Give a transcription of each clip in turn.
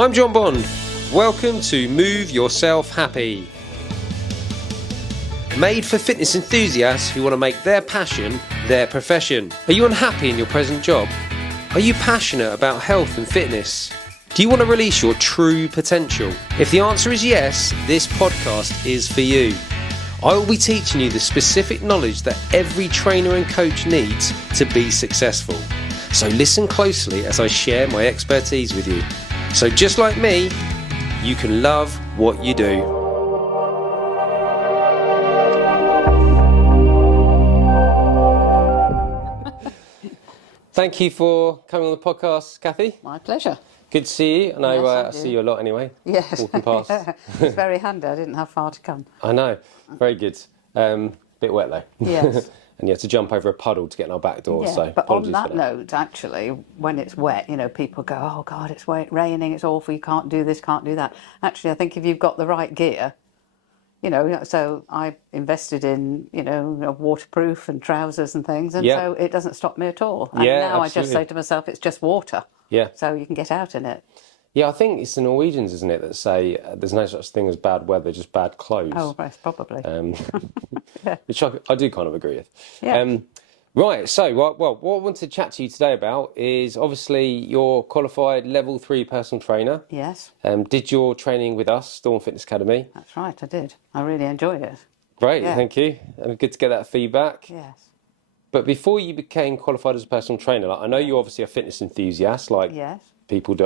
I'm Jon Bond. Welcome to Move Yourself Happy. Made for fitness enthusiasts who want to make their passion their profession. Are you unhappy in your present job? Are you passionate about health and fitness? Do you want to release your true potential? If the answer is yes, this podcast is for you. I will be teaching you the specific knowledge that every trainer and coach needs to be successful. So listen closely as I share my expertise with you. So just like me, you can love what you do. Thank you for coming on the podcast, Cathy. My pleasure. Good to see you. I know I see you a lot anyway. Yes. Walking past. It's very handy. I didn't have far to come. I know. Very good. Bit wet though. Yes. And you have to jump over a puddle to get in our back door. Yeah, So but on that note, actually, when it's wet, people go, oh God, it's raining, it's awful, you can't do this, can't do that. Actually, I think if you've got the right gear, so I invested in, waterproof and trousers and things, and so it doesn't stop me at all. And now absolutely. I just say to myself, it's just water. Yeah. So you can get out in it. Yeah, I think it's the Norwegians, isn't it, that say there's no such thing as bad weather, just bad clothes. Oh, yes, probably. Yeah. Which I do kind of agree with. Yeah. Right, so, what I want to chat to you today about is, obviously, you're qualified level 3 personal trainer. Yes. Did your training with us, Storm Fitness Academy. That's right, I did. I really enjoyed it. Great, Thank you. And good to get that feedback. Yes. But before you became qualified as a personal trainer, I know you're obviously a fitness enthusiast, like people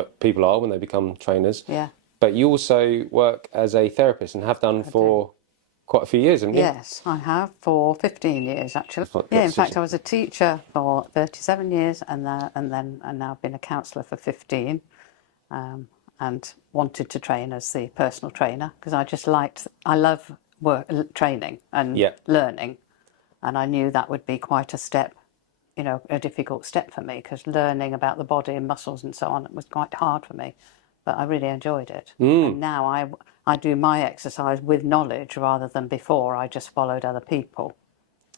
are when they become trainers. Yeah. But you also work as a therapist and have done for quite a few years, haven't you? Yes, I have for 15 years actually. In fact, I was a teacher for 37 years, and now I've been a counsellor for 15, and wanted to train as the personal trainer because I love training and learning, and I knew that would be quite a step, a difficult step for me because learning about the body and muscles and so on was quite hard for me. But I really enjoyed it. And now I do my exercise with knowledge rather than before I just followed other people.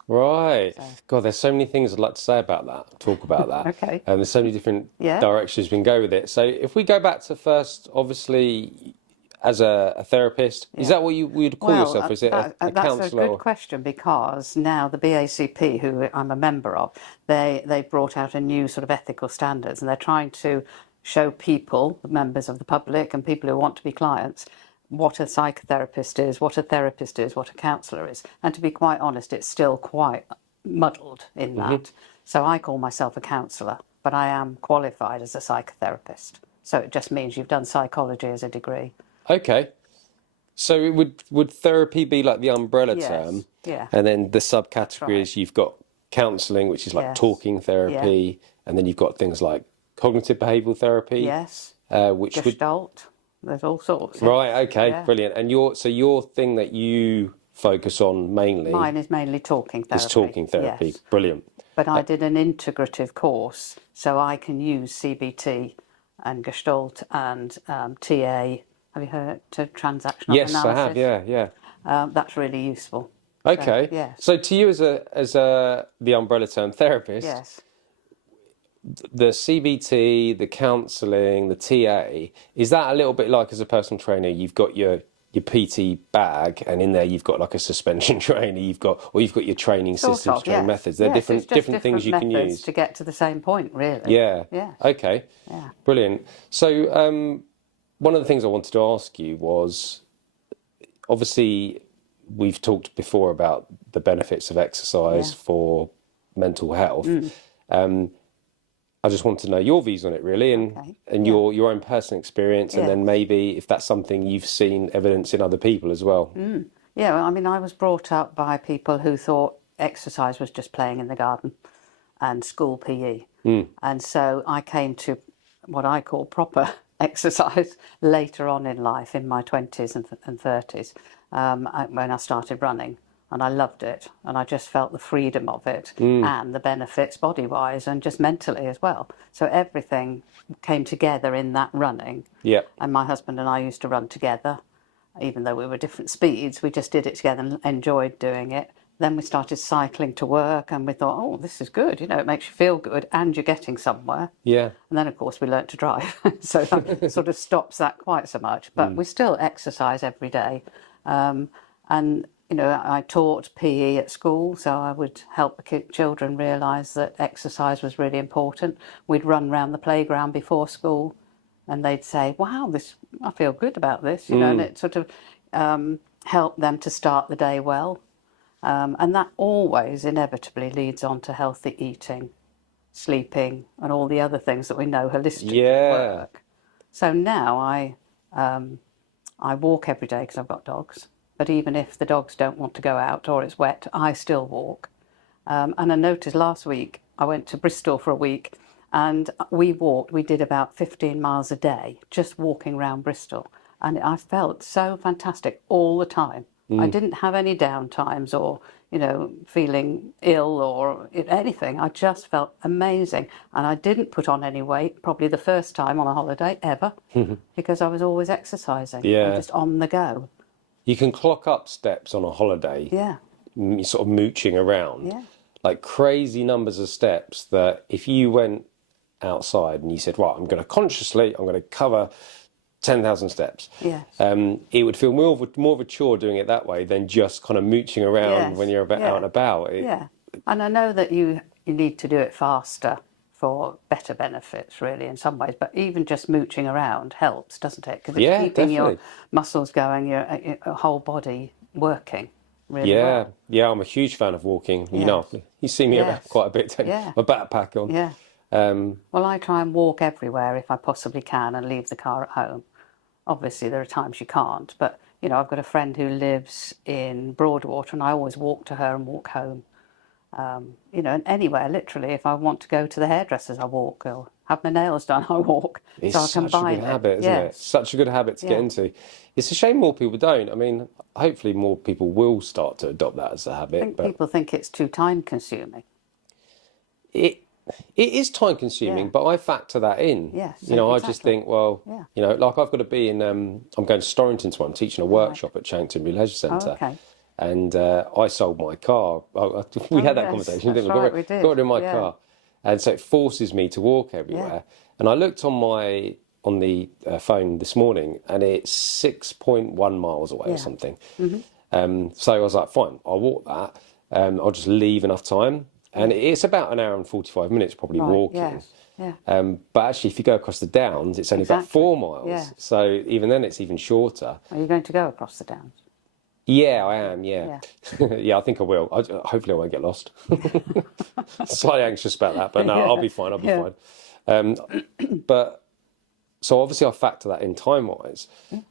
Right. So. God, there's so many things I'd like to say about that, talk about that. Okay. And there's so many different directions we can go with it. So if we go back to first, obviously, as a therapist, is that what you would call yourself? Is it a counsellor? That's a good question, because now the BACP, who I'm a member of, they brought out a new sort of ethical standards, and they're trying to show people, members of the public and people who want to be clients, what a psychotherapist is, what a therapist is, what a counsellor is. And to be quite honest, it's still quite muddled in that. So I call myself a counsellor, but I am qualified as a psychotherapist. So it just means you've done psychology as a degree. Okay. So would therapy be like the umbrella term? Yeah. And then the subcategories, you've got counselling, which is like talking therapy, and then you've got things like cognitive behavioural therapy. Yes. Which Gestalt. There's all sorts. Right, okay, brilliant. And your thing that you focus on mainly... Mine is mainly talking therapy. Is talking therapy, yes. Brilliant. But I did an integrative course, so I can use CBT and Gestalt and TA. Have you heard to transactional analysis? Yes, I have, yeah. That's really useful. Okay. So to you as the umbrella term therapist... Yes. The CBT, the counselling, the TA, is that a little bit like as a personal trainer, you've got your PT bag, and in there you've got like a suspension trainer, you've got your training systems, training methods. They're different things you can use to get to the same point, really. Yeah. Okay. Yeah. Brilliant. So one of the things I wanted to ask you was, obviously we've talked before about the benefits of exercise for mental health. I just want to know your views on it, really, and your own personal experience, and then maybe if that's something you've seen evidence in other people as well. Yeah, well, I mean, I was brought up by people who thought exercise was just playing in the garden and school PE. And so I came to what I call proper exercise later on in life, in my 20s and 30s, when I started running. And I loved it, and I just felt the freedom of it and the benefits body-wise and just mentally as well. So everything came together in that running. Yeah. And my husband and I used to run together, even though we were different speeds. We just did it together and enjoyed doing it. then we started cycling to work, and we thought, oh, this is good. You know, it makes you feel good and you're getting somewhere. Yeah. And then, of course, we learnt to drive. So that sort of stops that quite so much. But we still exercise every day. And, you know, I taught PE at school, so I would help the children realise that exercise was really important. We'd run around the playground before school, and they'd say, wow, I feel good about this, you know, and it sort of helped them to start the day well. And that always inevitably leads on to healthy eating, sleeping, and all the other things that we know holistically work. So now I walk every day because I've got dogs. But even if the dogs don't want to go out or it's wet, I still walk. And I noticed last week I went to Bristol for a week, and we did about 15 miles a day, just walking around Bristol. And I felt so fantastic all the time. I didn't have any down times or, you know, feeling ill or anything. I just felt amazing. And I didn't put on any weight, probably the first time on a holiday ever, because I was always exercising and just on the go. You can clock up steps on a holiday. Yeah. Sort of mooching around. Yeah. Like crazy numbers of steps that if you went outside and you said, right, I'm going to cover 10,000 steps. Yes. It would feel more of a chore doing it that way than just kind of mooching around when you're out and about. And I know that you need to do it faster for better benefits, really, in some ways. But even just mooching around helps, doesn't it? Because it's keeping your muscles going, your whole body working really well. Yeah, I'm a huge fan of walking. You know, you see me about quite a bit, don't you? My backpack on. Yeah. Well, I try and walk everywhere if I possibly can and leave the car at home. Obviously, there are times you can't, but, you know, I've got a friend who lives in Broadwater, and I always walk to her and walk home. You know, and anywhere, literally, if I want to go to the hairdressers, I walk, or have my nails done, I walk. It's so I such combine a good habit, isn't it? Such a good habit to get into. It's a shame more people don't. I mean, hopefully more people will start to adopt that as a habit. I think people think it's too time-consuming. It is time-consuming, but I factor that in. Yes, you know, exactly. I just think, well, you know, like I've got to be in. I'm going to Storrington tomorrow. I'm teaching a workshop at Chanctonbury Leisure Centre. Okay. And I sold my car. We had that conversation, didn't we? We did. Got rid of my car, and so it forces me to walk everywhere. And I looked on the phone this morning, and it's 6.1 miles away or something. So I was like, fine, I'll walk that. I'll just leave enough time, and it's about an hour and 45 minutes probably walking. But actually, if you go across the Downs, it's only about 4 miles. So even then, it's even shorter. Are you going to go across the Downs? Yeah, I am, yeah, I think I will. Hopefully I won't get lost. Slightly anxious about that, but no, I'll be fine, fine. But, so obviously I factor that in time-wise.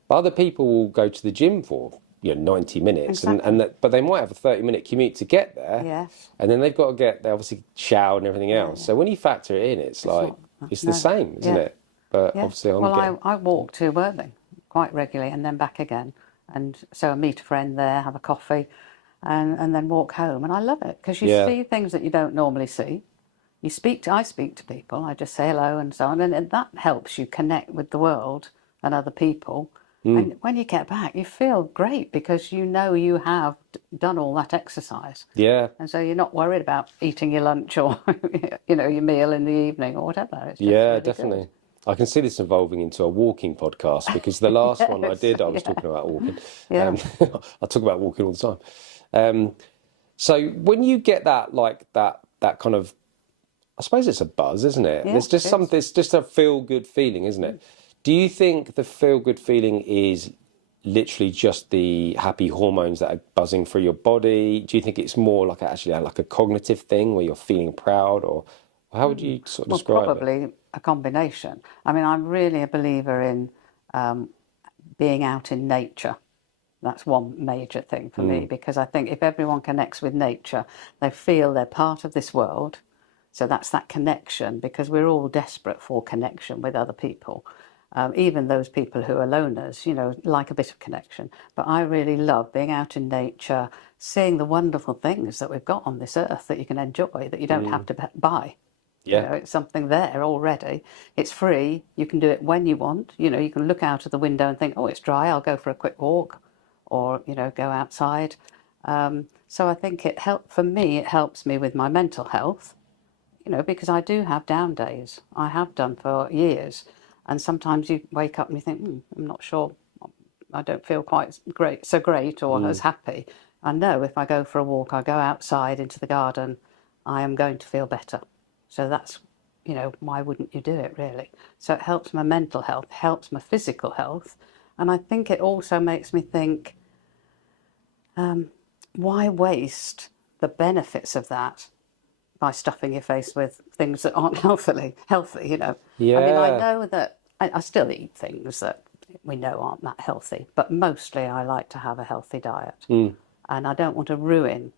But other people will go to the gym for, 90 minutes, but they might have a 30-minute commute to get there, and then they've got to they obviously shower and everything else. So when you factor it in, it's the same, isn't it? But obviously I walk to Worthing quite regularly and then back again. And so I meet a friend there, have a coffee, and then walk home. And I love it because you see things that you don't normally see. I speak to people, I just say hello and so on. And that helps you connect with the world and other people. And when you get back, you feel great because you know you have done all that exercise. Yeah. And so you're not worried about eating your lunch or, your meal in the evening or whatever. It's just really definitely. Good. I can see this evolving into a walking podcast because the last one I did, I was talking about walking. I talk about walking all the time. So when you get that kind of, I suppose it's a buzz, isn't it? There's just there's just a feel-good feeling, isn't it? Do you think the feel-good feeling is literally just the happy hormones that are buzzing through your body? Do you think it's more like a cognitive thing where you're feeling proud, or how would you sort of describe it? Probably a combination. I mean, I'm really a believer in being out in nature. That's one major thing for me, because I think if everyone connects with nature, they feel they're part of this world. So that's that connection, because we're all desperate for connection with other people. Even those people who are loners, like a bit of connection. But I really love being out in nature, seeing the wonderful things that we've got on this earth that you can enjoy, that you don't have to buy. It's something there already. It's free. You can do it when you want. You can look out of the window and think, oh, it's dry, I'll go for a quick walk, or, go outside. So I think it helps me with my mental health, because I do have down days. I have done for years. And sometimes you wake up and you think, I'm not sure, I don't feel quite so great or as happy. I know if I go for a walk, I go outside into the garden, I am going to feel better. So that's, why wouldn't you do it really? So it helps my mental health, helps my physical health. And I think it also makes me think, why waste the benefits of that by stuffing your face with things that aren't healthy, I mean, I Yeah. know that I still eat things that we know aren't that healthy, but mostly I like to have a healthy diet. And I don't want to ruin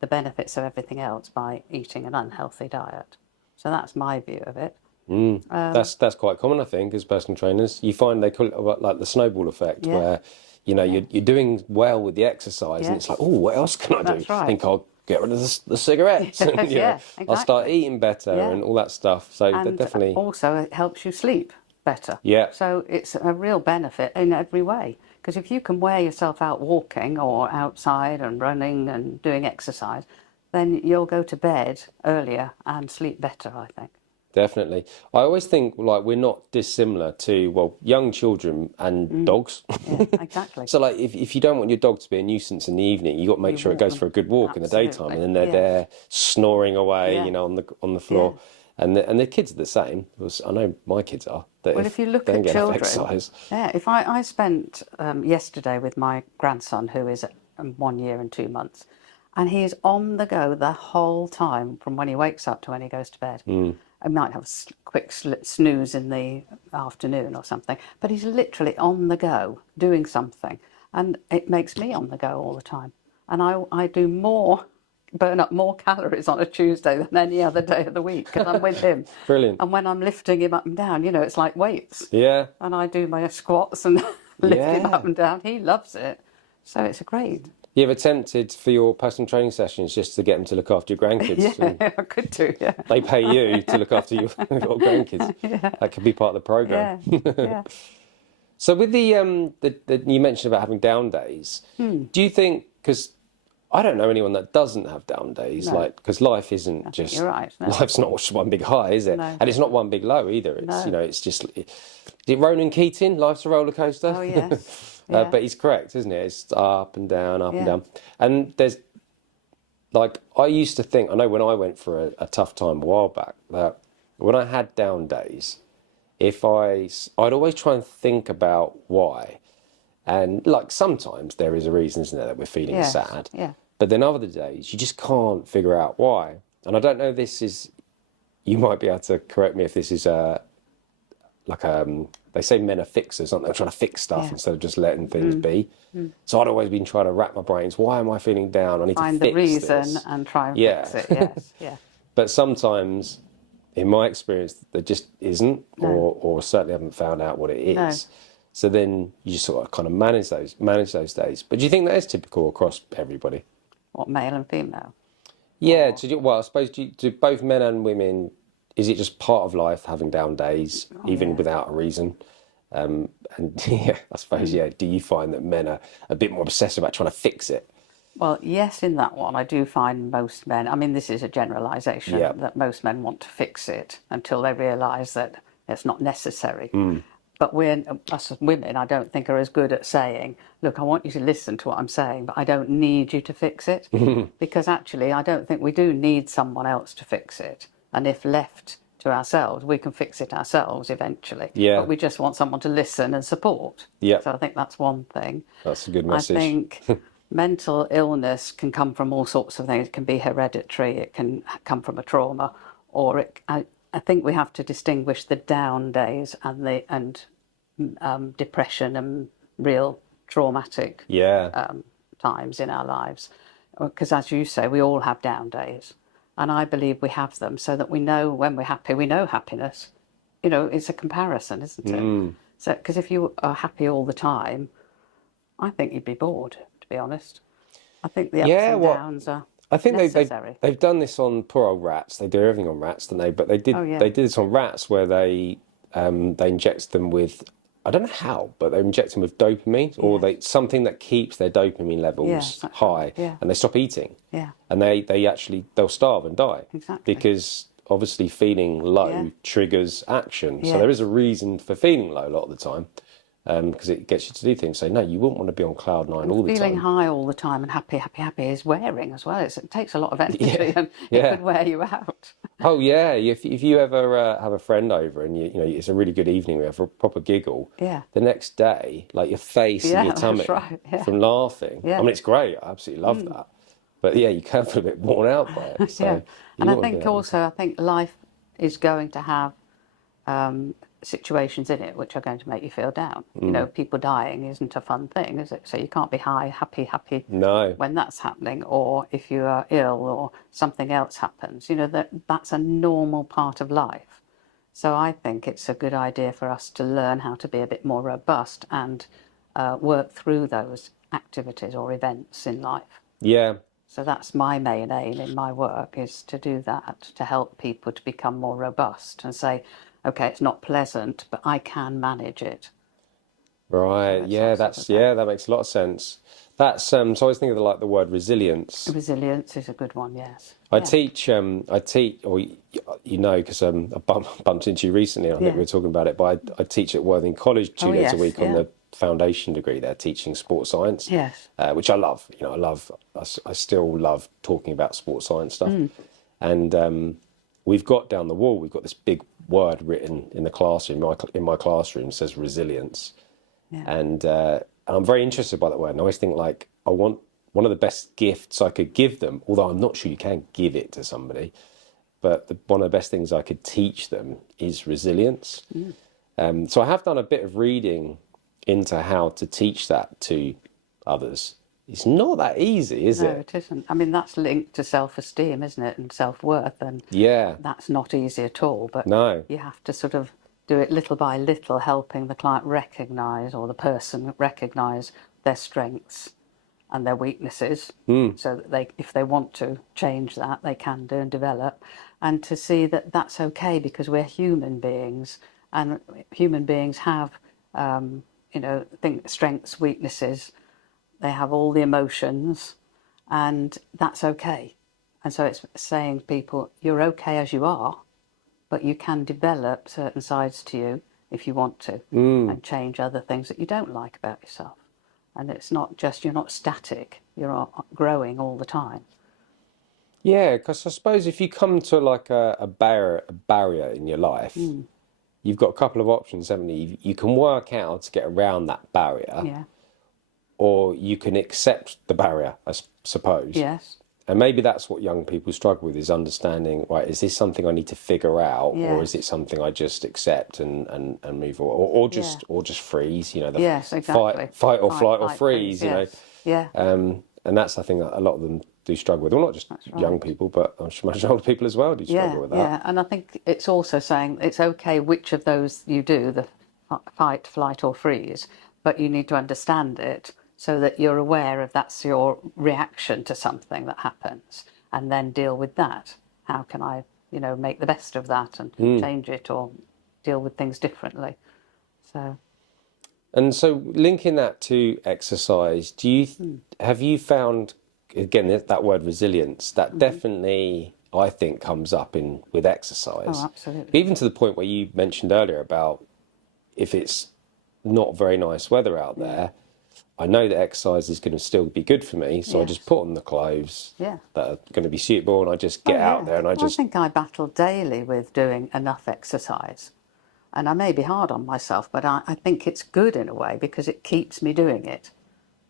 the benefits of everything else by eating an unhealthy diet. So that's my view of it. That's quite common, I think, as personal trainers. You find they call it like the snowball effect, Yeah. where you're doing well with the exercise, and it's like, Yes. oh, what else can I do? That's right. I think I'll get rid of the cigarettes, and Yeah, I'll start exactly. eating better Yeah. and all that stuff. So they're And definitely, also it helps you sleep better. yeah, So it's a real benefit in every way. Because if you can wear yourself out walking or outside and running and doing exercise, then you'll go to bed earlier and sleep better, I think. definitely. I always think like we're not dissimilar to young children and dogs. Yeah, exactly. So like if you don't want your dog to be a nuisance in the evening, you got to make You sure it walk goes them. for a good walk in the daytime, and then they're Absolutely. there snoring away, Yeah. on the floor. And the kids are the same. I know my kids are. That Well, if if you look they don't at get enough children, exercise. if I spent yesterday with my grandson, who is 1 year and 2 months, and he is on the go the whole time from when he wakes up to when he goes to bed. I might have a quick snooze in the afternoon or something, but he's literally on the go doing something, and it makes me on the go all the time. And I burn up more calories on a Tuesday than any other day of the week because I'm with him. Brilliant. And when I'm lifting him up and down, it's like weights. Yeah. And I do my squats and lift him Yeah. up and down. He loves it. So it's great. You ever tempted for your personal training sessions just to get them to look after your grandkids? And Yeah, I could do, yeah. they pay you to look after your grandkids. Yeah. That could be part of the program. Yeah, yeah. So with the you mentioned about having down days, do you think, because I don't know anyone that doesn't have down days, No. because life isn't just, you're right, no. life's not just one big high, is it? No. And it's not one big low either. It's, No. it's just, is it Ronan Keating, Life's a Roller Coaster? Oh, yes. Yeah. But he's correct, isn't it? It's up and down, up and Yeah. down. And there's, like, I used to think, I know when I went for a tough time a while back, that when I had down days, I'd always try and think about why. And like sometimes there is a reason, isn't there, that we're feeling Yes, sad. yeah. But then other days you just can't figure out why. And I don't know if this is, you might be able to correct me if this is they say men are fixers, aren't they? They're trying to fix stuff Yeah. instead of just letting things be. So I'd always been trying to wrack my brains. Why am I feeling down? I need Find to the fix reason this. and try and Yeah. fix it. Yes, yeah. But sometimes, in my experience, there just isn't, No. or certainly haven't found out what it is. No. So then you just sort of kind of manage those days. But do you think that is typical across everybody? What, male and female? Yeah. I suppose do both men and women? Is it just part of life having down days, even yeah. without a reason? And yeah, I suppose yeah. Do you find that men are a bit more obsessed about trying to fix it? Well, yes, in that one, I do find most men, I mean, this is a generalisation, Yeah. that most men want to fix it until they realise that it's not necessary. But us as women, I don't think are as good at saying, look, I want you to listen to what I'm saying, but I don't need you to fix it. Because actually, I don't think we do need someone else to fix it. And if left to ourselves, we can fix it ourselves eventually. Yeah. But we just want someone to listen and support. Yeah. So I think that's one thing. That's a good message. I think mental illness can come from all sorts of things. It can be hereditary, it can come from a trauma, or I think we have to distinguish the down days and depression and real traumatic times in our lives. Because as you say, we all have down days. And I believe we have them so that we know when we're happy, we know happiness. It's a comparison, isn't it? So, because if you are happy all the time, I think you'd be bored, to be honest. I think the ups and downs are I think necessary. they've done this on poor old rats. They do everything on rats, don't they? But they did Oh, yeah. they did this on rats where they inject them with I don't know how, but they inject them with dopamine, or something that keeps their dopamine levels high, and they stop eating. Yeah. And they'll starve and die. Exactly. Because obviously feeling low triggers action. So there is a reason for feeling low a lot of the time, because it gets you to do things. So no, you wouldn't want to be on cloud nine all the time. Feeling high all the time and happy is wearing as well. It takes a lot of energy, and it could wear you out. Oh yeah, if you ever have a friend over and you know it's a really good evening, we have a proper giggle. Yeah. The next day, like your face and your tummy from laughing. Yeah. I mean, it's great. I absolutely love that. But yeah, you can feel a bit worn out by it. So and I think I think life is going to have situations in it which are going to make you feel down. You know, people dying isn't a fun thing, is it? So you can't be happy No. when that's happening, or if you are ill or something else happens. You know, that's a normal part of life. So I think it's a good idea for us to learn how to be a bit more robust and work through those activities or events in life. Yeah. So that's my main aim in my work, is to do that, to help people to become more robust and say, okay, it's not pleasant, but I can manage it. Right. Yeah, that makes a lot of sense. That's so I was thinking of the word resilience. Resilience is a good one, yes. I teach, or you know, because I bumped into you recently, and I think we were talking about it, but I teach at Worthing College 2 days a week on the foundation degree there, teaching sports science, which I love. You know, I still love talking about sports science stuff. And we've got down the wall, we've got this big word written in the classroom, in my classroom, says resilience. And I'm very interested by that word. And I always think, like, I want one of the best gifts I could give them, although I'm not sure you can give it to somebody, but one of the best things I could teach them is resilience. So I have done a bit of reading into how to teach that to others. It's not that easy, is it? No, it isn't. I mean, that's linked to self-esteem, isn't it, and self-worth, and that's not easy at all. But you have to sort of do it little by little, helping the client recognise, or the person recognise, their strengths and their weaknesses, so that if they want to change that, they can do and develop, and to see that that's okay, because we're human beings, and human beings have, strengths, weaknesses. They have all the emotions, and that's okay. And so it's saying to people, you're okay as you are, but you can develop certain sides to you if you want to, and change other things that you don't like about yourself. And it's not just, you're not static, you're growing all the time. Yeah, because I suppose if you come to like a barrier in your life, you've got a couple of options, haven't you? You can work out how to get around that barrier, or you can accept the barrier, I suppose. Yes. And maybe that's what young people struggle with, is understanding, right, is this something I need to figure out, or is it something I just accept and move on, or just freeze, you know, exactly. fight or flight or freeze, you know. Yeah. And that's, I think, that a lot of them do struggle with. Well, not just young people, but I'm sure older people as well do struggle with that. Yeah, and I think it's also saying it's okay which of those you do, the fight, flight or freeze, but you need to understand it, so that you're aware of that's your reaction to something that happens, and then deal with that. How can I, make the best of that and change it, or deal with things differently? And so linking that to exercise, have you found, again, that word resilience, that definitely, I think, comes up with exercise. Oh, absolutely. Even to the point where you mentioned earlier about if it's not very nice weather out there, I know that exercise is going to still be good for me, so I just put on the clothes that are going to be suitable, and I just get out there and I think I battle daily with doing enough exercise. And I may be hard on myself, but I think it's good in a way, because it keeps me doing it.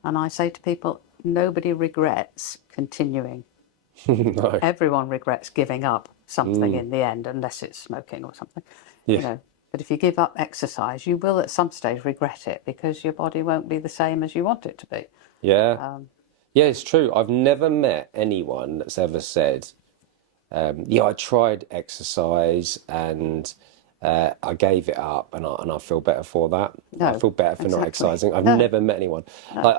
And I say to people, nobody regrets continuing. No. Everyone regrets giving up something in the end, unless it's smoking or something. But if you give up exercise, you will at some stage regret it, because your body won't be the same as you want it to be. Yeah. Yeah, it's true. I've never met anyone that's ever said, I tried exercise and I gave it up, and I feel better for that. No, I feel better for not exercising. I've never met anyone. Like,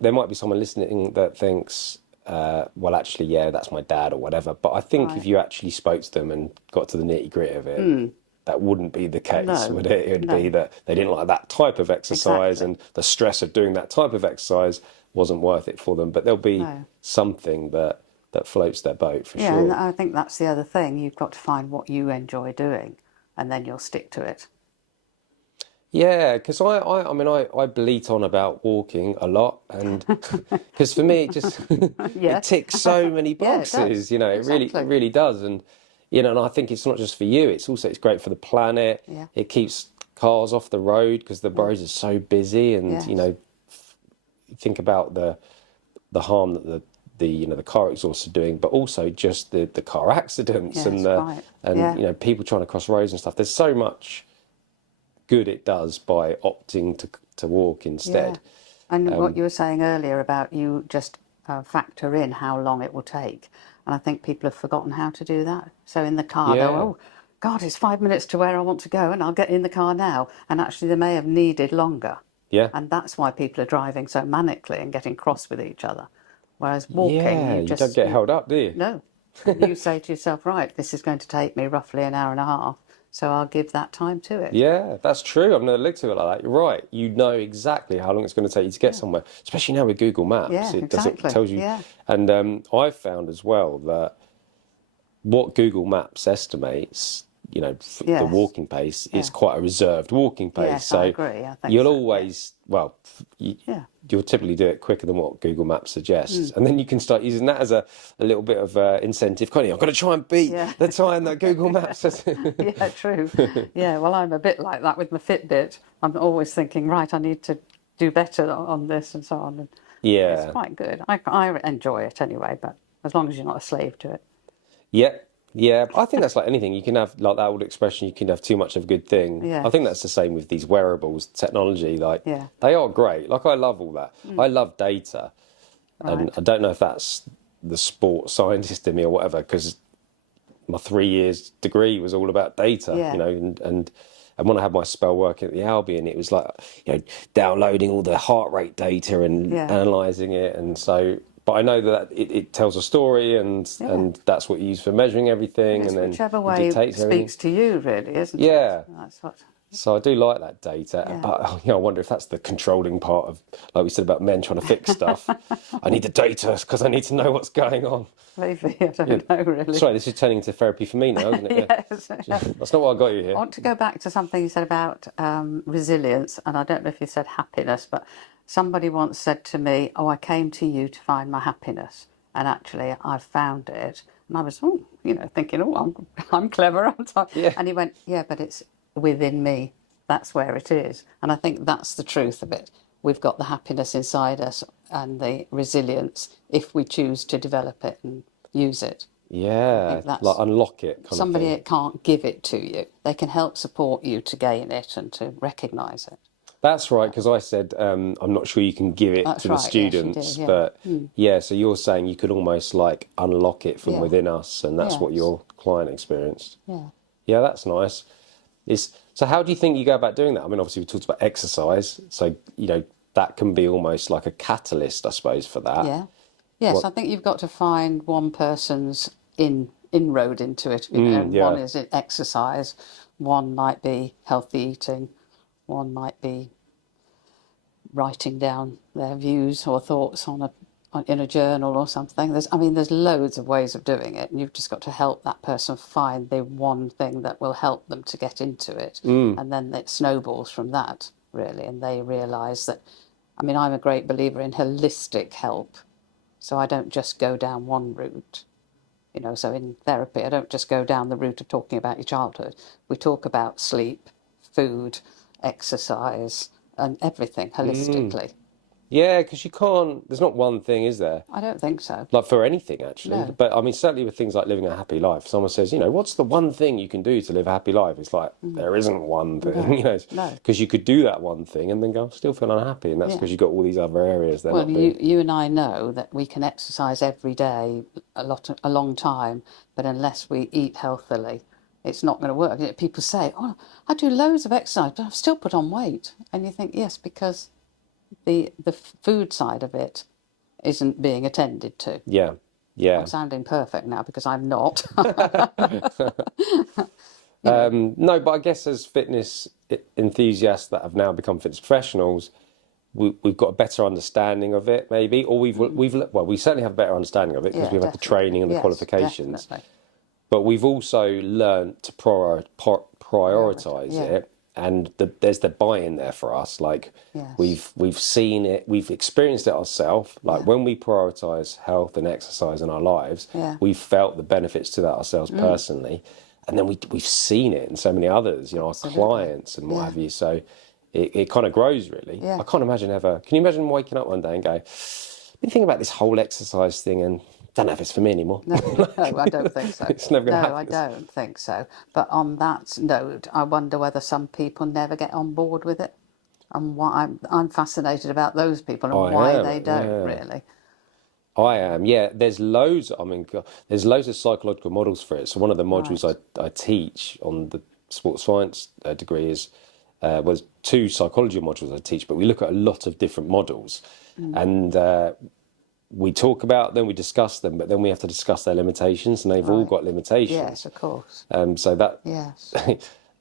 there might be someone listening that thinks, well, actually, that's my dad or whatever. But I think if you actually spoke to them and got to the nitty gritty of it, that wouldn't be the case, No, would it? It would no. be that they didn't like that type of exercise, Exactly. and the stress of doing that type of exercise wasn't worth it for them. But there'll be No. something that floats their boat for Yeah, and sure. I think that's the other thing. You've got to find what you enjoy doing, and then you'll stick to it. Yeah, because I mean, I bleat on about walking a lot, and because for me, it just it Yes. ticks so many Yeah, it does. boxes, you know, it Exactly. really does, and you know, and I think it's not just for you; it's great for the planet. Yeah. It keeps cars off the road because the roads are so busy, and you Yes. know, think about the harm that the you know the car exhausts are doing, but also just the car accidents Yes, right. and Yeah. you know people trying to cross roads and stuff. There's so much good it does by opting to walk Yeah. instead. And what you were saying earlier about you just factor in how long it will take. And I think people have forgotten how to do that. So in the car, they'll, Yeah, oh, God, it's 5 minutes to where I want to go, and I'll get in the car now. And actually, they may have needed longer. yeah, And that's why people are driving so manically and getting cross with each other. Whereas walking, yeah. You don't get held up, do you? no, you say to yourself, right, this is going to take me roughly an hour and a half, so I'll give that time to it. Yeah, that's true. I've never looked at it like that. You're right. You know exactly how long it's going to take you to get Yeah, somewhere, especially now with Google Maps. yeah, It exactly. tells you. Yeah, And I've found as well that what Google Maps estimates, you know, the yes, walking pace is yeah, quite a reserved walking pace. yes, I So agree. I think you'll so. Yeah, always, well, yeah, you'll typically do it quicker than what Google Maps suggests. And then you can start using that as a little bit of incentive. Kind of, I've got to try and beat yeah, the time that Google Maps says. yeah, true. Yeah, well, I'm a bit like that with my Fitbit. I'm always thinking, right, I need to do better on this and so on. And it's Yeah. quite good. I enjoy it anyway, but as long as you're not a slave to it. Yeah, yeah. I think that's like anything. You can have like that old expression. You can have too much of a good thing. I think Yes, that's the same with these wearables, technology. Like yeah, they are great. Like I love all that. I love data, and right. I don't know if that's the sports scientist in me or whatever. Because my 3 years degree was all about data. You Yeah, know, and when I had my spell working at the Albion, it was like you know downloading all the heart rate data and yeah, analysing it, and so. But I know that it tells a story, yeah. and that's what you use for measuring everything, and It's then whichever it way dictates everything. speaks to you, really, isn't it? Yeah. That's what. So I do like that data, Yeah, but you know, I wonder if that's the controlling part of, like we said about men trying to fix stuff. I need the data because I need to know what's going on. maybe I Yeah. don't know really. Sorry, this is turning into therapy for me now, isn't it? Yes. Yeah. That's not what I got you I here. want to go back to something you said about resilience, and I don't know if you said happiness, but somebody once said to me, "Oh, I came to you to find my happiness, and actually, I found it." And I was, oh, thinking, "Oh, I'm clever, aren't I?" Yeah. And he went, "Yeah, but it's within me. That's where it is." And I think that's the truth of it. We've got the happiness inside us and the resilience if we choose to develop it and use it. I Yeah, think like that's unlock it kind of somebody thing. that can't give it to you. They can help support you to gain it and to recognise it. That's right, because I said I'm not sure you can give it to That's the right. Yes, you students, did. Yeah. but yeah, so you're saying you could almost like unlock it from Yeah. within us, and that's what Yes. your client experienced. Yeah. Yeah, that's nice. So how do you think you go about doing that? I mean, obviously we talked about exercise, so you know that can be almost like a catalyst, I suppose, for that. Yeah. Yes, What? I think you've got to find one person's inroad into it. One Yeah. is exercise, one might be healthy eating, one might be writing down their views or thoughts in a journal or something. There's loads of ways of doing it, and you've just got to help that person find the one thing that will help them to get into it, and then it snowballs from that really, and they realise that. I'm a great believer in holistic help, so I don't just go down one route. So in therapy, I don't just go down the route of talking about your childhood. We talk about sleep, food, exercise, and everything holistically. Yeah, because you can't. There's not one thing, is there? I don't think so. Like for anything, actually. No. But I mean, certainly with things like living a happy life, someone says, you know, what's the one thing you can do to live a happy life? It's like, there isn't one thing, No. you know, No. because you could do that one thing and then go, still feel unhappy. And that's Yeah. because you've got all these other areas they're Well, not being. you and I know that we can exercise every day a long time, but unless we eat healthily, it's not going to work. People say, "Oh, I do loads of exercise, but I've still put on weight," and you think, yes, because the food side of it isn't being attended to. Yeah, I'm yeah. sounding perfect now because I'm not. No, but I guess as fitness enthusiasts that have now become fitness professionals, we've got a better understanding of it, maybe, or we certainly have a better understanding of it because Yeah, we've had the definitely. training and the Yes, qualifications. definitely. But we've also learned to prioritize Yeah. it, and there's the buy-in there for us. Like Yes. we've seen it, we've experienced it ourselves. Like Yeah. when we prioritize health and exercise in our lives, Yeah. we've felt the benefits to that ourselves personally, and then we've seen it in so many others, you know, Absolutely. our clients and what Yeah. have you. So it kind of grows really. Yeah. I can't imagine ever. Can you imagine waking up one day and go, I've been thinking about this whole exercise thing and don't know if it's for me anymore. No, no, I don't think so. It's never going to No, I happen. don't think so. But on that note, I wonder whether some people never get on board with it, and why I'm fascinated about those people and why they don't really. I am, yeah. There's loads. I mean, God, there's loads of psychological models for it. So one of the modules Right. I teach on the sports science degree is was 2 psychology modules I teach, but we look at a lot of different models, and we talk about them, we discuss them, but then we have to discuss their limitations, and they've all Right. got limitations. Yes, of course. So that Yes.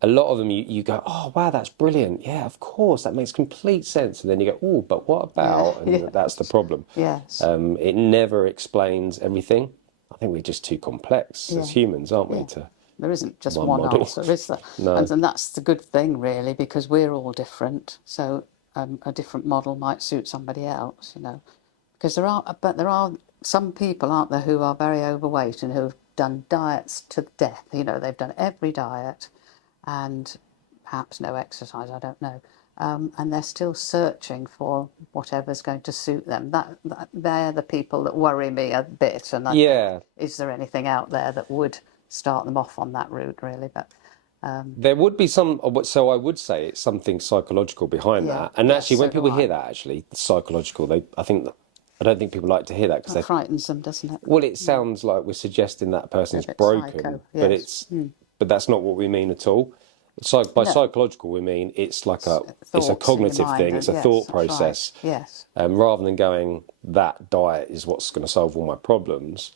a lot of them you go, oh wow, that's brilliant. Yeah, of course, that makes complete sense. And then you go, oh, but what about? And Yeah. that's the problem. Yes. It never explains everything. I think we're just too complex as humans, aren't we? To There isn't just one one model. answer, is there? No. And that's the good thing, really, because we're all different. So a different model might suit somebody else, you know. Because there are some people, aren't there, who are very overweight and who've done diets to death. You know, they've done every diet, and perhaps no exercise. I don't know. And they're still searching for whatever's going to suit them. That they're the people that worry me a bit. And I think, is there anything out there that would start them off on that route, really? But there would be some, so I would say it's something psychological behind yeah, that. And yes, actually, when so do people I. hear that, actually, psychological, I don't think people like to hear that because That frightens them, doesn't it? well, it sounds like we're suggesting that person's bit broken, psycho, but yes. but that's not what we mean at all. So by No. psychological, we mean it's like it's a Thoughts in your cognitive mind, thing. and It's a yes, thought that's right. process. Yes. Rather than going, that diet is what's going to solve all my problems.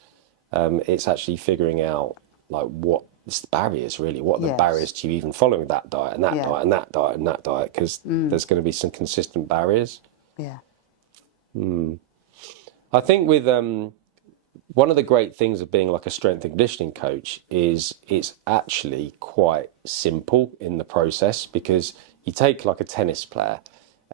It's actually figuring out like what it's the barriers really. What are the Yes. barriers to you even following that diet and that Yeah. diet and that diet and that diet? Because there's going to be some consistent barriers. Yeah. I think with one of the great things of being like a strength and conditioning coach is it's actually quite simple in the process, because you take like a tennis player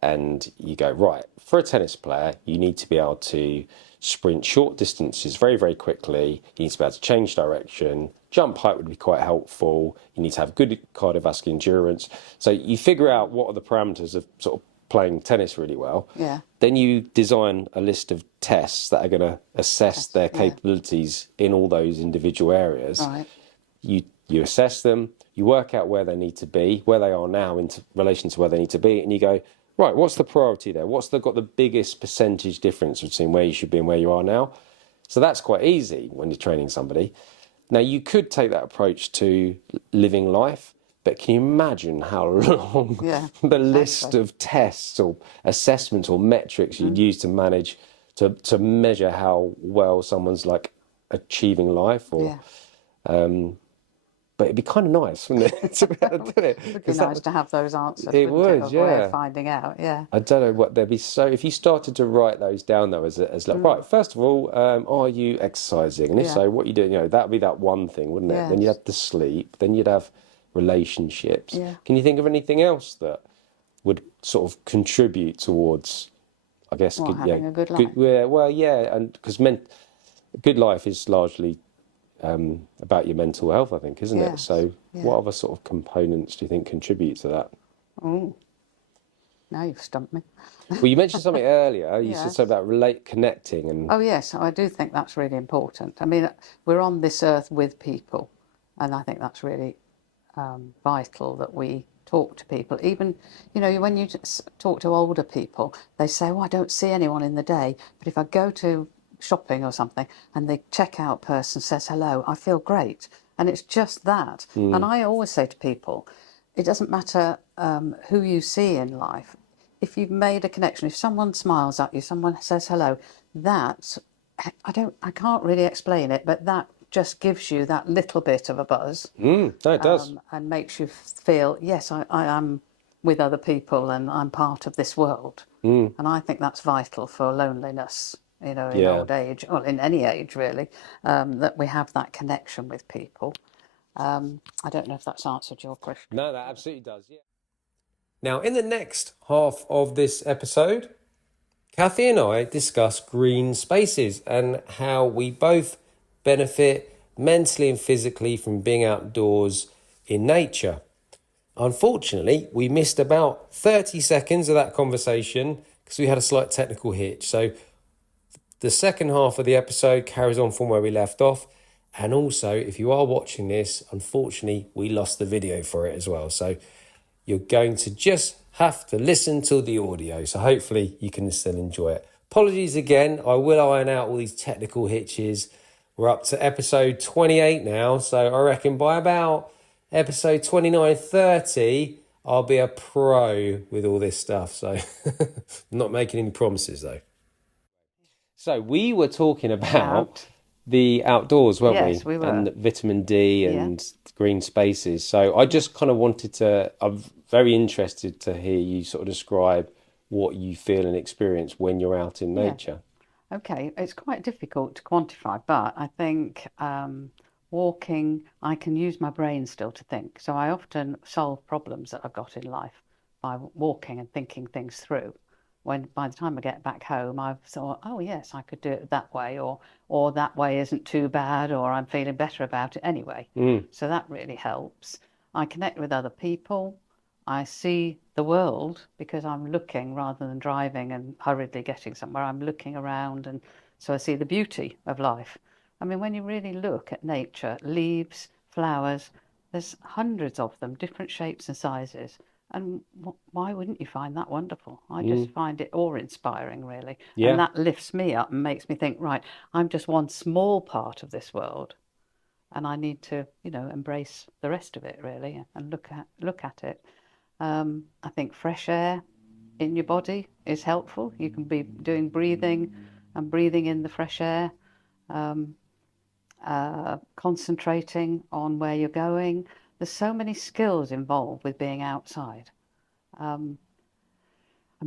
and you go, right, for a tennis player, you need to be able to sprint short distances very, very quickly. You need to be able to change direction. Jump height would be quite helpful. You need to have good cardiovascular endurance. So you figure out what are the parameters of sort of playing tennis really well. Yeah. Then you design a list of tests that are going to assess their capabilities in all those individual areas. Right. You assess them, you work out where they need to be, where they are now in relation to where they need to be, and you go, right, what's the priority there? What's got the biggest percentage difference between where you should be and where you are now? So that's quite easy when you're training somebody. Now, you could take that approach to living life, but can you imagine how long the list of tests or assessments or metrics you'd use to manage, to measure how well someone's like achieving life? Or, but it'd be kind of nice, wouldn't it, to be able to do it? It would be nice to have those answers. It would, of way of finding out, yeah. I don't know what there'd be. So if you started to write those down though, as like, right, first of all, are you exercising? And if so, what are you doing? You know, that'd be that one thing, wouldn't it? Yes. Then you'd have the sleep. Then you'd have relationships. Yeah. Can you think of anything else that would sort of contribute towards, I guess, having a good life. and because good life is largely about your mental health, I think, isn't it? Yes. So what other sort of components do you think contribute to that? Oh, now you've stumped me. Well, you mentioned something earlier. You said Yes. something about connecting, and Oh, yes, I do think that's really important. I mean, we're on this earth with people, and I think that's really vital that we talk to people. Even, you know, when you talk to older people, they say, oh, I don't see anyone in the day, but if I go to shopping or something and the checkout person says hello, I feel great. And it's just that. And I always say to people, it doesn't matter who you see in life. If you've made a connection, if someone smiles at you, someone says hello, I can't really explain it, but that just gives you that little bit of a buzz. No, it does. And makes you feel, yes, I am with other people and I'm part of this world. And I think that's vital for loneliness, in old age, or in any age really, that we have that connection with people. I don't know if that's answered your question. No, that absolutely does. Yeah. Now, in the next half of this episode, Cathy and I discuss green spaces and how we both benefit mentally and physically from being outdoors in nature. Unfortunately, we missed about 30 seconds of that conversation because we had a slight technical hitch. So the second half of the episode carries on from where we left off. And also, if you are watching this, unfortunately, we lost the video for it as well. So you're going to just have to listen to the audio. So hopefully you can still enjoy it. Apologies again. I will iron out all these technical hitches. We're up to episode 28 now. So I reckon by about episode 29, 30, I'll be a pro with all this stuff. So I'm not making any promises though. So we were talking about the outdoors, weren't we? Yes, we were. And vitamin D and green spaces. So I just kind of I'm very interested to hear you sort of describe what you feel and experience when you're out in nature. Okay, it's quite difficult to quantify, but I think walking, I can use my brain still to think. So I often solve problems that I've got in life by walking and thinking things through. When by the time I get back home, I've thought, oh yes, I could do it that way, or that way isn't too bad, or I'm feeling better about it anyway. So that really helps. I connect with other people. I see the world because I'm looking rather than driving and hurriedly getting somewhere. I'm looking around, and so I see the beauty of life. I mean, when you really look at nature, leaves, flowers, there's hundreds of them, different shapes and sizes. And why wouldn't you find that wonderful? I just find it awe-inspiring, really. Yeah. And that lifts me up and makes me think, right, I'm just one small part of this world, and I need to, embrace the rest of it, really, and look at it. I think fresh air in your body is helpful. You can be doing breathing and breathing in the fresh air, concentrating on where you're going. There's so many skills involved with being outside. I'm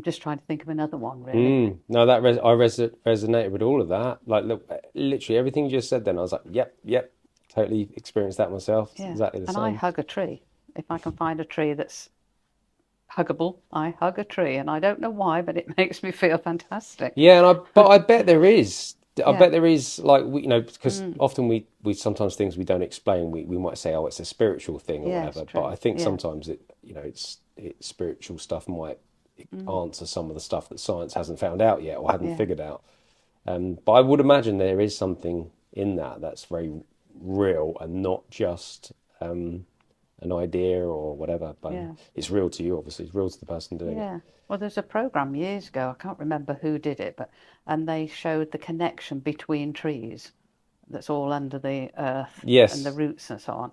just trying to think of another one, really. No, that I resonated with all of that. Like, look, literally everything you just said then, I was like, yep, totally experienced that myself. It's exactly the and same. I hug a tree. If I can find a tree that's huggable, I hug a tree, and I don't know why, but it makes me feel fantastic. Yeah, but I bet there is. I bet there is, like, because often we sometimes things we don't explain, we might say, oh, it's a spiritual thing or whatever. True. But I think sometimes it's spiritual stuff might answer some of the stuff that science hasn't found out yet or hadn't figured out. But I would imagine there is something in that's very real and not just an idea or whatever. But it's real to you, obviously. It's real to the person doing it. Yeah. Well, there's a program years ago, I can't remember who did it, and they showed the connection between trees that's all under the earth and the roots and so on.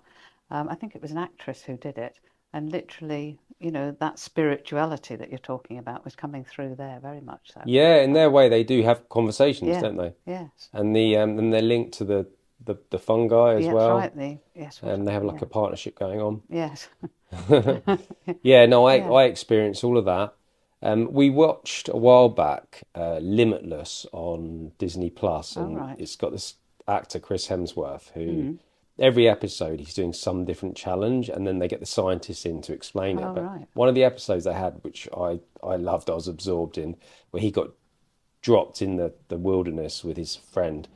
I think it was an actress who did it, and literally, that spirituality that you're talking about was coming through there very much so. Yeah, in their way, they do have conversations, don't they? Yes. And and they're linked to the fungi as well. That's right. And they have like a partnership going on. Yes. Yeah, no, I experienced all of that. We watched a while back Limitless on Disney Plus, and it's got this actor Chris Hemsworth who every episode he's doing some different challenge, and then they get the scientists in to explain it. But one of the episodes they had, which I loved, I was absorbed in, where he got dropped in the wilderness with his friend,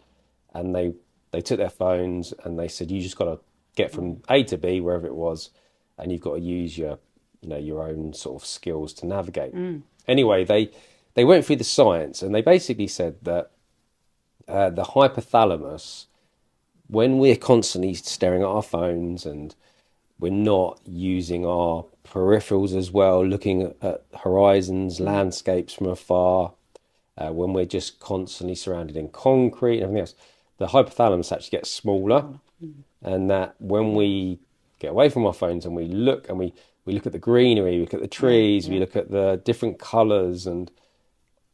and they took their phones and they said, you just got to get from A to B, wherever it was, and you've got to use your own sort of skills to navigate. Anyway, they went through the science, and they basically said that the hypothalamus, when we're constantly staring at our phones and we're not using our peripherals as well, looking at horizons, landscapes from afar, when we're just constantly surrounded in concrete and everything else, the hypothalamus actually gets smaller, and that when we get away from our phones and we look at the greenery, we look at the trees, we look at the different colours, and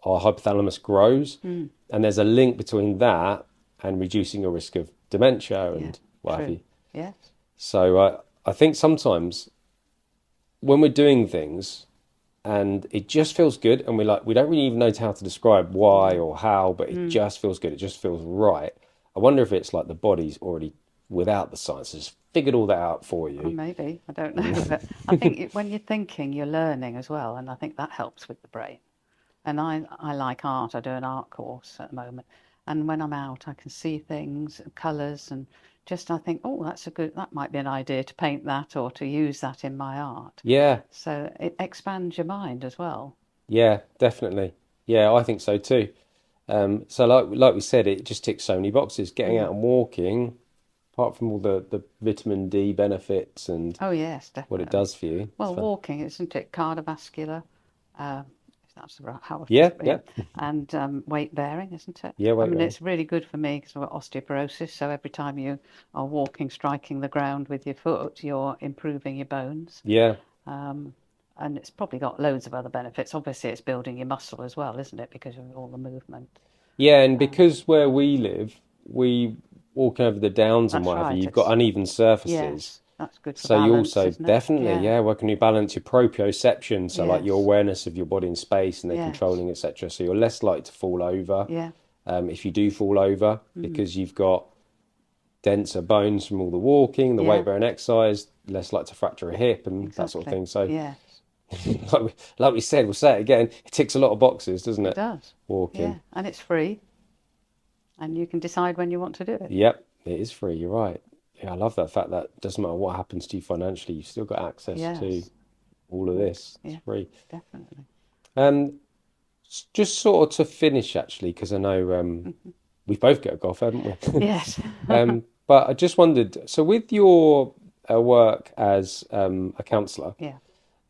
our hypothalamus grows. And there's a link between that and reducing your risk of dementia Yeah, and what have true. you. Yes. So I think sometimes when we're doing things and it just feels good and we don't really even know how to describe why or how, but it just feels good. It just feels right. I wonder if it's like the body's already, without the science, has figured all that out for Or you. maybe, I don't know. But I think when you're thinking, you're learning as well. And I think that helps with the brain. And I like art. I do an art course at the moment. And when I'm out, I can see things, colours, and just I think, oh, that might be an idea to paint that or to use that in my art. Yeah, So it expands your mind as well. yeah, definitely. Yeah, I think so too. So like we said, it just ticks so many boxes. Getting out and walking, apart from all the vitamin D benefits and Oh, yes, what it definitely. does for you. It's Well, fun. walking, isn't it? Cardiovascular, if that's the right, how I Yeah, yeah, yeah, and weight bearing, isn't it? yeah. I Wait, mean, wait. it's really good for me because I've got osteoporosis. So every time you are walking, striking the ground with your foot, you're improving your bones. Yeah, Um, and it's probably got loads of other benefits. Obviously, it's building your muscle as well, isn't it? Because of all the movement. yeah. And because where we live, we walk over the downs and That's what have you. right. You've got uneven surfaces. Yes, that's good for So you balance, also isn't it? definitely, Yeah. yeah, working your balance, your proprioception, so like your Yes. awareness of your body in space and the Yes. controlling, etc. So you're less likely to fall over. Yeah. If you do fall over, because you've got denser bones from all the walking, the weight Yeah. bearing exercise, less likely to fracture a hip and that sort of Exactly. thing. So, Yes. like we said, we'll say it again, it ticks a lot of boxes, doesn't It it? does. Walking. Yeah. And it's free, and you can decide when you want to do it. Yep, it is free. You're right. Yeah, I love that fact that doesn't matter what happens to you financially, you've still got access to Yes. all of Walk. this. It's Yeah. free. Definitely. Um, just sort of to finish, actually, because I know we've both got a golf, haven't we? Yes. But I just wondered, so with your work as a counsellor, Yeah.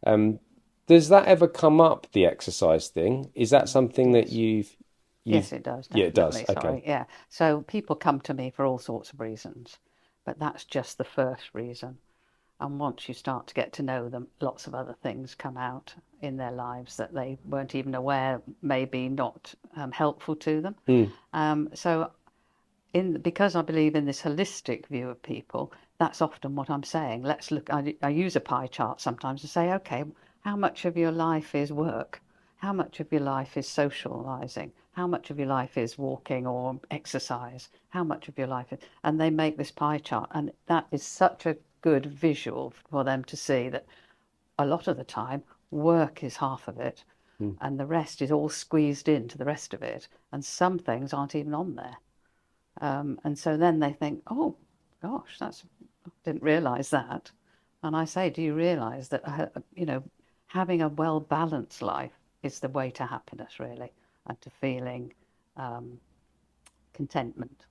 um, does that ever come up, the exercise thing? Is that something that Yes. you've, Yes, it does, yeah, it does. definitely. Okay. Sorry. Yeah. So people come to me for all sorts of reasons, but that's just the first reason. And once you start to get to know them, lots of other things come out in their lives that they weren't even aware, maybe not helpful to them. Hmm. So because I believe in this holistic view of people, that's often what I'm saying. Let's look. I use a pie chart sometimes to say, okay, how much of your life is work? How much of your life is socializing? How much of your life is walking or exercise? How much of your life is, and they make this pie chart, and that is such a good visual for them to see that a lot of the time work is half of it, Hmm. and the rest is all squeezed into the rest of it, and some things aren't even on there. And so then they think, oh, gosh, I didn't realise that. And I say, do you realise that, having a well balanced life is the way to happiness, really, and to feeling um, contentment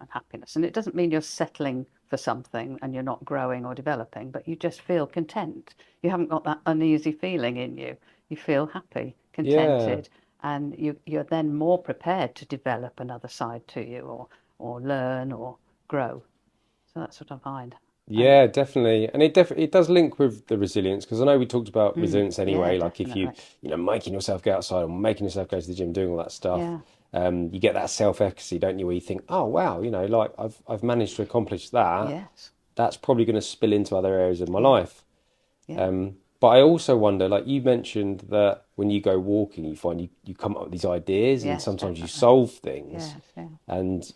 and happiness. And it doesn't mean you're settling for something and you're not growing or developing, but you just feel content. You haven't got that uneasy feeling in you. You feel happy, Yeah. contented, and you're then more prepared to develop another side to you or learn or grow. So that's what I find. And Yeah, definitely. And it does link with the resilience because I know we talked about resilience yeah, anyway. Like if definitely. making yourself go outside or making yourself go to the gym, doing all that stuff, Yeah, you get that self-efficacy, don't you? Where you think, oh wow, like I've managed to accomplish that. yes, That's probably going to spill into other areas of my yeah, life. yeah, But I also wonder, like you mentioned, that when you go walking, you find you come up with these ideas and yes, sometimes you definitely. solve things. Yes, yeah. And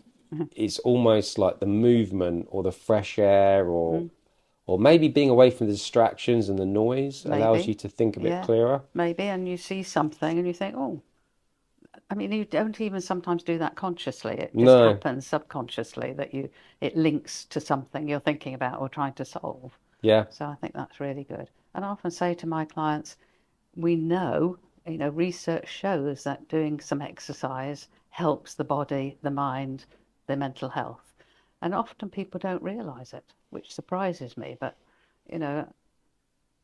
it's almost like the movement or the fresh air or maybe being away from the distractions and the noise allows you Maybe, to think a bit yeah, clearer. maybe. And you see something and you think, oh, I mean, you don't even sometimes do that consciously. It just No, happens subconsciously that it links to something you're thinking about or trying to solve. yeah, So I think that's really good. And I often say to my clients, we know, research shows that doing some exercise helps the body, the mind, the mental health. And often people don't realize it, which surprises me, but, you know,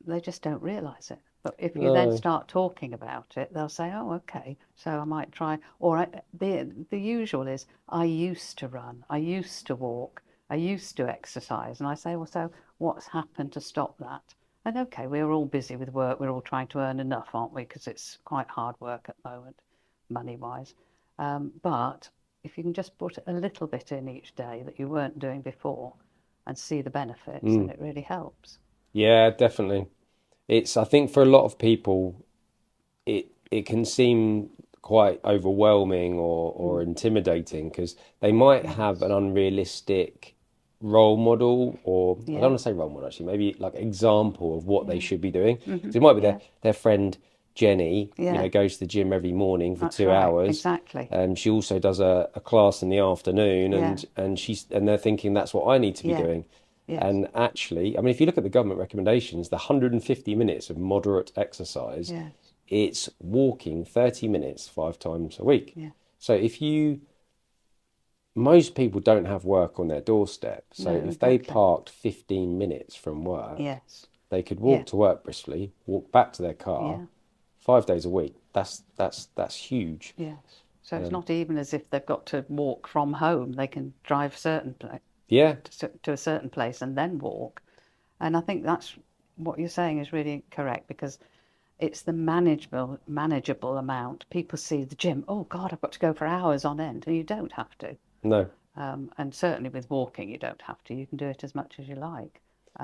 they just don't realize it. But if you then no, start talking about it, they'll say, "Oh, okay, so I might try." Or the usual is, "I used to run, I used to walk, I used to exercise," and I say, "Well, so what's happened to stop that?" And okay, we're all busy with work. We're all trying to earn enough, aren't we? Because it's quite hard work at the moment, money-wise. But if you can just put a little bit in each day that you weren't doing before and see the benefits, then Mm. it really helps. Yeah, definitely. I think for a lot of people, it can seem quite overwhelming or intimidating because they might have an Yes. unrealistic role model, or I don't Yeah. want to say role model actually, maybe like example of what they Yeah. should be doing. Hmm. Because it might be Yeah. their friend Jenny, Yeah. goes to the gym every morning for That's two right. hours. Exactly. She also does a class in the afternoon, Yeah. and they're thinking that's what I need to be Yeah. doing. Yes. And actually, I mean, if you look at the government recommendations, the 150 minutes of moderate exercise, Yes. it's walking 30 minutes 5 times a week. Yeah. So most people don't have work on their doorstep. So No, if they exactly. parked 15 minutes from work, Yes. they could Yeah. walk to work briskly, walk back to their car Yeah. 5 days a week. That's huge. Yes. So it's Um, not even as if they've got to walk from home. They can drive yeah, to a certain place and then walk. And I think that's what you're saying is really correct, because it's the manageable amount. People see the gym, oh God, I've got to go for hours on end, and you don't have to. no, And certainly with walking, you don't have to. You can do it as much as you like.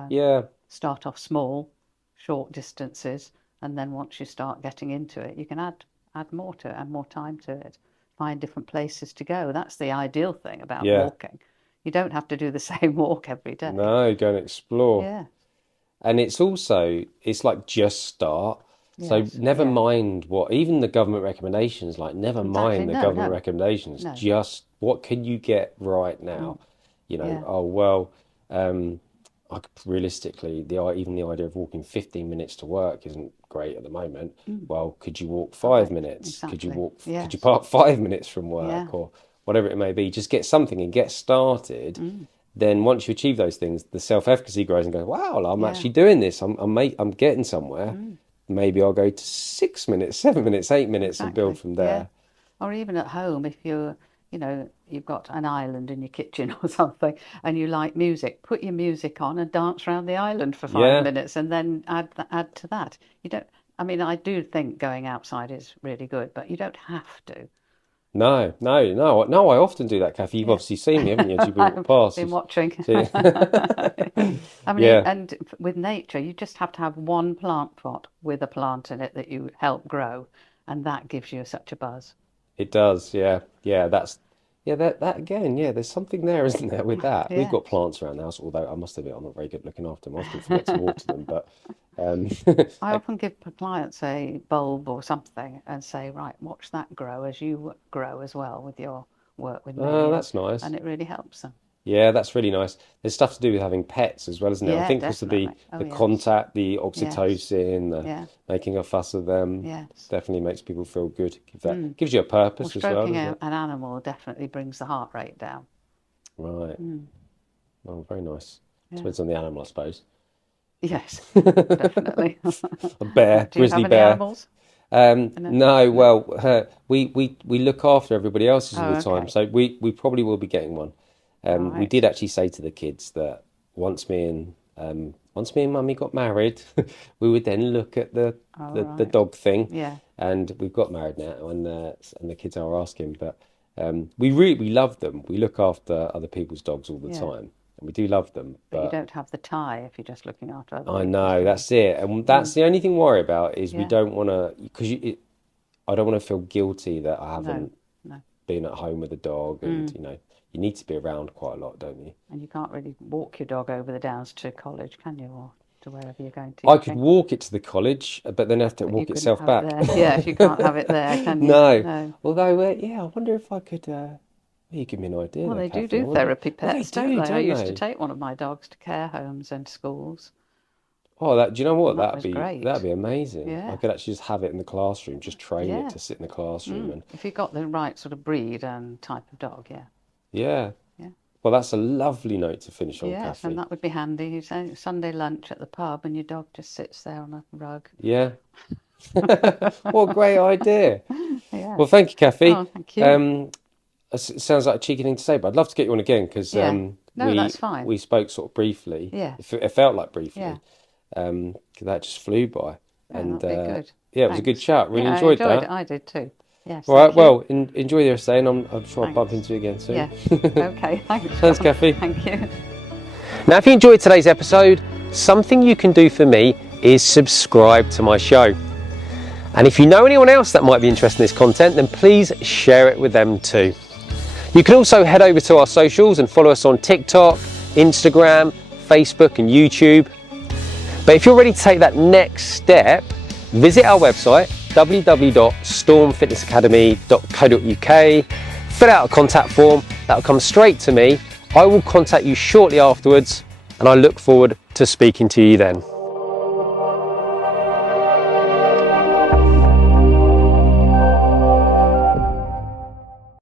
yeah, Start off small, short distances, and then once you start getting into it, you can add more to it, add more time to it, find different places to go. That's the ideal thing about yeah. walking. You don't have to do the same walk every day. No, go and explore. Yeah. And it's like just start. So Yes. never Yeah. mind what, even the government recommendations, like never Exactly. mind the No. government No. recommendations, No. just what can you get right Mm. now? Yeah. Oh, well, um, realistically, even the idea of walking 15 minutes to work isn't great at the moment. Mm. Well, could you walk five Correct. minutes? Exactly. Could you Yes. park 5 minutes from Yeah. work, or whatever it may be? Just get something and get started. Mm. Then once you achieve those things, the self-efficacy grows and goes, wow, I'm Yeah. actually doing this. I'm getting somewhere. Mm. Maybe I'll go to 6 minutes, 7 minutes, 8 minutes and build Exactly. from Yeah. there. Or even at home, if you've got an island in your kitchen or something, and you like music, put your music on and dance around the island for five Yeah. minutes, and then add to that. You don't. I mean, I do think going outside is really good, but you don't have to. No, no, no, no. I often do that, Kathy. You've Yeah. obviously seen me, haven't you? As you've walked I've past. been watching. See- I mean, Yeah, and with nature, you just have to have one plant pot with a plant in it that you help grow, and that gives you such a buzz. it does. Yeah, yeah. That again. Yeah, there's something there, isn't there, with that? We've got Yes. plants around the house, although I must admit I'm not very good looking after them. I often forget to water them, but um, I often give clients a bulb or something and say, right, watch that grow as you grow as well with your work with me, that's nice. and it really helps them. Yeah, that's really nice. There's stuff to do with having pets as well, isn't it? I Yeah, think because of the definitely. Oh, the yes. contact, the Yes. oxytocin, the Yeah. making a fuss of them, Yes. definitely makes people feel good. Mm. Gives you a Well, purpose as well, stroking doesn't it? an animal definitely brings the heart rate down. Right. Mm. Oh, very nice. Yeah. Depends on the animal, I suppose. Yes, definitely. A bear, Do you have grizzly any bear. animals? No. No, No. well, we look after everybody else's all Oh, the time, okay. so we probably will be getting one. We Right. did actually say to the kids that once me and Mummy got married, we would then look at All the right. dog thing, Yeah. and we've got married now, and the kids are asking, but we love them. We look after other people's dogs all the Yeah. time, and we do love them, But you but. don't have the tie if you're just looking after other I people's know dogs. that's it, and that's Mm. the only thing we worry about is we Yeah. don't want to I don't want to feel guilty that I No. haven't No. been at home with a dog, and Mm. you need to be around quite a lot, don't you? And you can't really walk your dog over the downs to college, can you, or to wherever you're going I could teaching? walk it to the college, but then have to But you walk couldn't itself have it back. there. Yes, you can't have it there, can you? No, No. although yeah, I wonder if I could. You give me an idea Well, there, they do Kathy. I do wonder. therapy Well, they pets, don't do, they? I don't used to they? take one of my dogs to care homes and schools, Oh, do you know what? and that was That'd great. be amazing. I Yeah. could actually just have it in the classroom, just train it Yeah. to sit in the classroom, and If you've got the right sort of breed and type of dog, yeah. yeah. Yeah. Well, that's a lovely note to finish on, Yes, and Kathy. that would be handy. You say Sunday lunch at the pub and your dog just sits there on a rug. Yeah. What a great idea. Yeah. Well, thank you, Kathy. Oh, thank you. It sounds like a cheeky thing to say, but I'd love to get you on again because Yeah. No, that's fine. we spoke sort of briefly. Yeah. It felt like Yeah. briefly. 'Cause that just flew by, Yeah, and that'd be good. yeah, it was a good Thanks. chat. Really Yeah, I enjoyed enjoyed it. that. I did too. Yes. All right, thank you. well, enjoy the rest of the day, and I'm sure I'll Thanks. bump into you again soon. Yeah. Okay. Thanks. Thanks, John. Cathy. Thank you. Now, if you enjoyed today's episode, something you can do for me is subscribe to my show. And if you know anyone else that might be interested in this content, then please share it with them too. You can also head over to our socials and follow us on TikTok, Instagram, Facebook and YouTube. But if you're ready to take that next step, visit our website www.stormfitnessacademy.co.uk, fill out a contact form, that'll come straight to me. I will contact you shortly afterwards, and I look forward to speaking to you then.